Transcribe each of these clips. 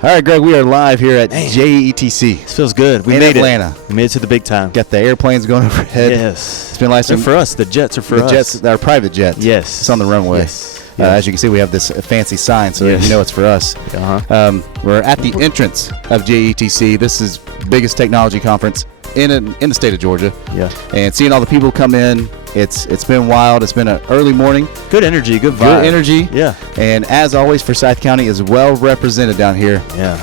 All right, Greg, we are live here at GAETC. This feels good. We in made Atlanta. We made it to the big time. Got the airplanes going overhead. Yes. It's been nice. They're for us. The jets are for us. The jets, our private jets. Yes. It's on the runway. Yes. As you can see, we have this fancy sign, so you know it's for us. We're at the entrance of GAETC. This is the biggest technology conference in the state of Georgia. Yeah. And seeing all the people come in, it's been wild. It's been an early morning. Good energy, good vibe. Good energy. Yeah. And as always, Forsyth County is well represented down here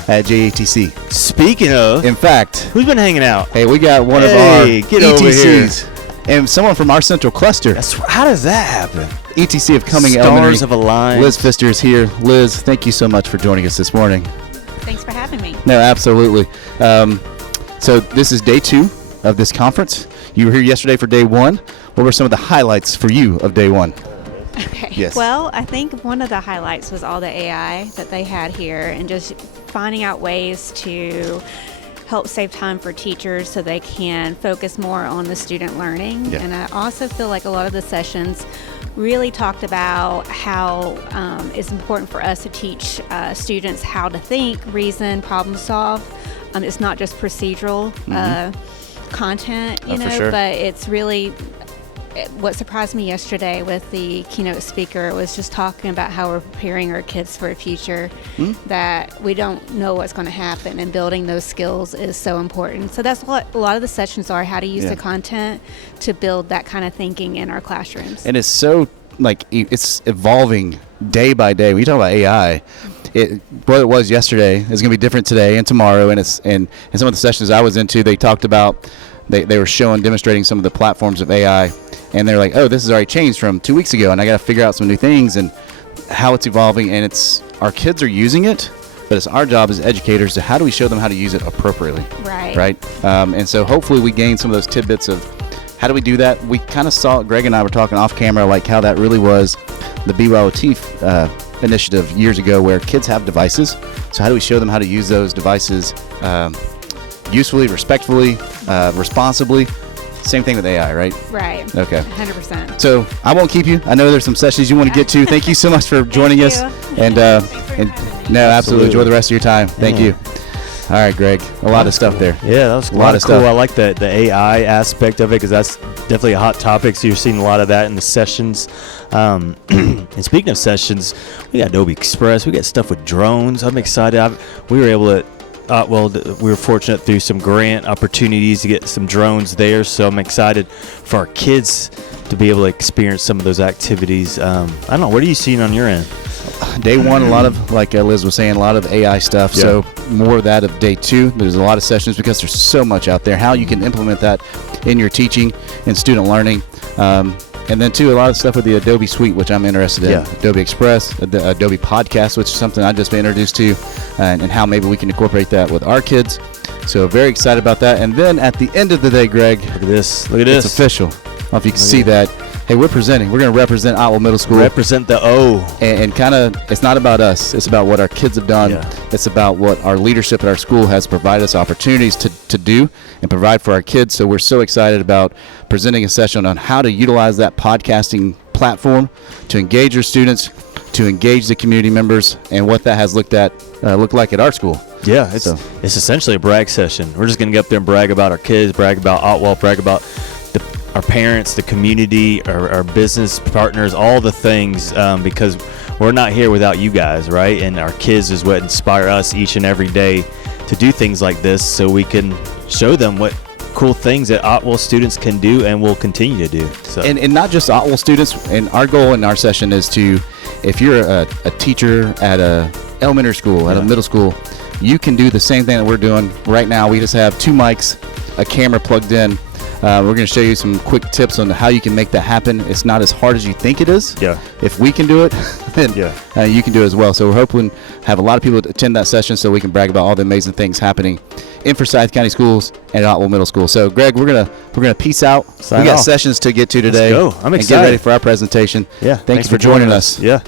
at GAETC. Speaking of, in fact, who's been hanging out? Hey, we got one of our ETCs and someone from our central cluster. How does that happen? ETC of Cumming Stars Elementary. Have aligned. Liz Pfister is here. Liz, thank you so much for joining us this morning. Thanks for having me. No, absolutely. So this is day 2 of this conference. You were here yesterday for day 1. What were some of the highlights for you of day 1? Okay. Yes. Well, I think one of the highlights was all the AI that they had here and just finding out ways to help save time for teachers so they can focus more on the student learning. Yeah. And I also feel like a lot of the sessions really talked about how it's important for us to teach students how to think, reason, problem solve. It's not just procedural content, you know, sure. but it's really what surprised me yesterday with the keynote speaker was just talking about how we're preparing our kids for a future that we don't know what's going to happen, and building those skills is so important. So that's what a lot of the sessions are, how to use the content to build that kind of thinking in our classrooms. And it's so, it's evolving day by day. When you talk about AI, what it was yesterday is going to be different today and tomorrow. And and some of the sessions I was into, they talked about, they were demonstrating some of the platforms of AI. And they're like, oh, this has already changed from 2 weeks ago, and I got to figure out some new things and how it's evolving. And our kids are using it, but it's our job as educators to how do we show them how to use it appropriately. Right. And so hopefully we gain some of those tidbits of how do we do that. We kind of saw, Greg and I were talking off camera, like how that really was the BYOT initiative years ago, where kids have devices. So how do we show them how to use those devices usefully, respectfully, responsibly? Same thing with AI, right? Right. Okay. 100%. So I won't keep you. I know there's some sessions you want to get to. Thank you so much for joining us. And no, absolutely. Enjoy the rest of your time. Thank you. All right, Greg. A lot of stuff there. Yeah, that was a lot of cool. I like the AI aspect of it because that's definitely a hot topic. So you're seeing a lot of that in the sessions. And speaking of sessions, we got Adobe Express. We got stuff with drones. I'm excited. We were able to. We were fortunate through some grant opportunities to get some drones there, so I'm excited for our kids to be able to experience some of those activities. I don't know, what are you seeing on your end? Day 1, a lot of, like Liz was saying, a lot of AI stuff, so more of that of day 2. There's a lot of sessions because there's so much out there, how you can implement that in your teaching and student learning. And then, too, a lot of stuff with the Adobe Suite, which I'm interested in. Adobe Express, the Adobe Podcast, which is something I've just been introduced to, and how maybe we can incorporate that with our kids. So very excited about that. And then at the end of the day, Greg. Look at this. Look at this. It's official. I don't know if you can see that. Hey, we're presenting. We're going to represent Otwell Middle School. Represent the O. And kind of, it's not about us. It's about what our kids have done. It's about what our leadership at our school has provided us opportunities to do and provide for our kids. So we're so excited about presenting a session on how to utilize that podcasting platform to engage your students, to engage the community members, and what that has looked like at our school. Yeah, it's essentially a brag session. We're just going to get up there and brag about our kids, brag about Otwell, brag about our parents, the community, our business partners, all the things, because we're not here without you guys, right? And our kids is what inspire us each and every day to do things like this, so we can show them what cool things that Otwell students can do and will continue to do. So. And not just Otwell students. And our goal in our session is to, if you're a teacher at a elementary school, at a middle school, you can do the same thing that we're doing right now. We just have 2 mics, a camera plugged in. We're going to show you some quick tips on how you can make that happen. It's not as hard as you think it is. If we can do it, then you can do it as well. So we're hoping to have a lot of people attend that session so we can brag about all the amazing things happening in Forsyth County Schools and at Otwell Middle School. So Greg, we're gonna peace out. We got sessions to get to today. Let's go. I'm excited. And get ready for our presentation. Thanks you for joining us. Yeah.